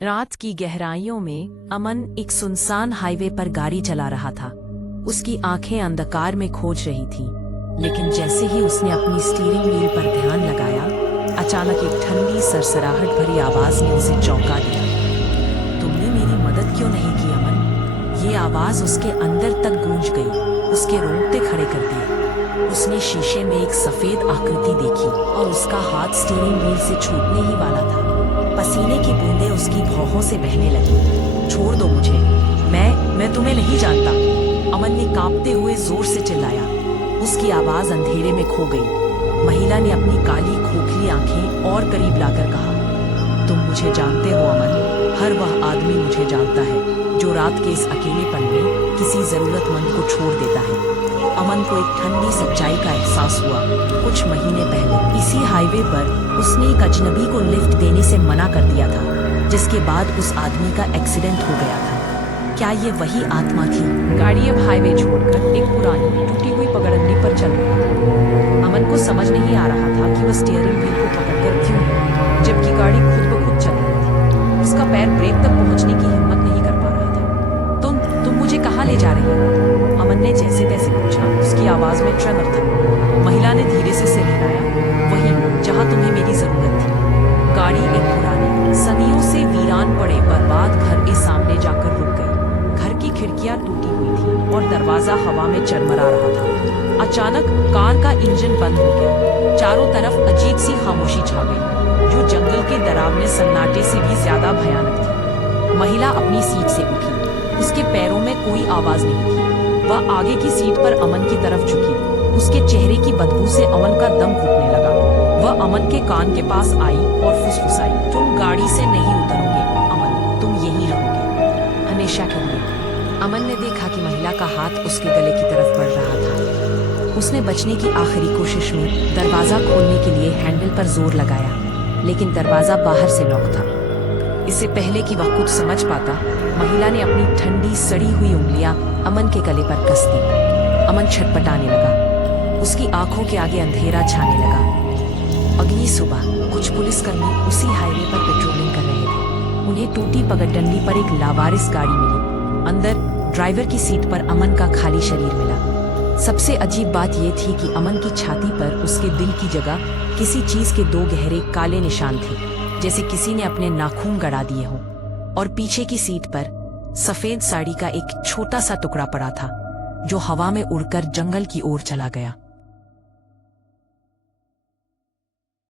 रात की गहराइयों में अमन एक सुनसान हाईवे पर गाड़ी चला रहा था। उसकी आंखें अंधकार में खोज रही थीं, लेकिन जैसे ही उसने अपनी स्टीयरिंग व्हील पर ध्यान लगाया, अचानक एक ठंडी सरसराहट भरी आवाज ने उसे चौंका दिया। तुमने मेरी मदद क्यों नहीं की अमन? ये आवाज उसके अंदर तक गूंज गई, उसके रोंगटे खड़े कर दिए। उसने शीशे में एक सफेद आकृति देखी और उसका हाथ स्टीयरिंग व्हील से छूटने ही वाला था। पसीने की बूंदें उसकी भौहों से बहने लगी। छोड़ दो मुझे, मैं तुम्हें नहीं जानता, अमन ने कांपते हुए जोर से चिल्लाया। उसकी आवाज अंधेरे में खो गई। महिला ने अपनी काली खोखली आंखें और करीब लाकर कहा, तुम मुझे जानते हो अमन, हर वह आदमी मुझे जानता है जो रात के इस अकेलेपन में किसी जरूरतमंद को छोड़ देता है। अमन को एक ठंडी सच्चाई का एहसास हुआ। कुछ महीने पहले इसी हाईवे पर उसने एक अजनबी को लिफ्ट देने से मना कर दिया था, जिसके बाद उस आदमी का एक्सीडेंट हो गया था। क्या ये वही आत्मा थी? गाड़ी अब हाईवे छोड़कर एक पुरानी टूटी हुई पगडंडी पर चल रही थी। अमन को समझ नहीं आ रहा था कि वह स्टीयरिंग व्हील को पकड़कर क्यों है, जबकि गाड़ी खुद ब खुद चल रही थी। उसका पैर ब्रेक तक पहुंचने की हिम्मत नहीं कर पा रहा था। तुम मुझे कहाँ ले जा रही हो? अमन ने जैसे तैसे पूछा। उसकी आवाज में ट्रेमर था। महिला ने धीरे से सिर हिलाया। वहीं जहां तुम्हें मेरी जरूरत थी। गाड़ी एक पुराने, सदियों से वीरान पड़े बर्बाद घर के सामने जाकर रुक गई। घर की खिड़कियां टूटी हुई थी और दरवाजा हवा में चरमरा रहा था। अचानक कार का इंजन बंद हो गया। चारों तरफ अजीब सी खामोशी छा गई, जो जंगल के डरावने सन्नाटे से भी ज्यादा भयानक थी। महिला अपनी सीट से उठी। उसके पैरों में कोई आवाज नहीं थी। वह आगे की सीट पर अमन की तरफ झुकी। उसके चेहरे की बदबू से अमन का दम घुटने लगा। वह अमन के कान के पास आई और फुसफुसाई, तुम गाड़ी से नहीं उतरोगे अमन, तुम यहीं रहोगे हमेशा के लिए। अमन ने देखा कि महिला का हाथ उसके गले की तरफ बढ़ रहा था। उसने बचने की आखिरी कोशिश में दरवाजा खोलने के लिए हैंडल पर जोर लगाया, लेकिन दरवाजा बाहर से लॉक था। इससे पहले कि वह कुछ समझ पाता, महिला ने अपनी ठंडी सड़ी हुई उंगलियां अमन के गले पर कस दी। अमन छटपटाने लगा। उसकी आंखों के आगे अंधेरा छाने लगा। अगली सुबह कुछ पुलिसकर्मी उसी हाईवे पर पेट्रोलिंग कर रहे थे। उन्हें टूटी पगडंडी पर एक लावारिस गाड़ी मिली। अंदर ड्राइवर की सीट पर अमन का खाली शरीर मिला। सबसे अजीब बात यह थी कि अमन की छाती पर उसके दिल की जगह किसी चीज के दो गहरे काले निशान थे, जैसे किसी ने अपने नाखून गड़ा दिए हों। और पीछे की सीट पर सफेद साड़ी का एक छोटा सा टुकड़ा पड़ा था, जो हवा में उड़कर जंगल की ओर चला गया।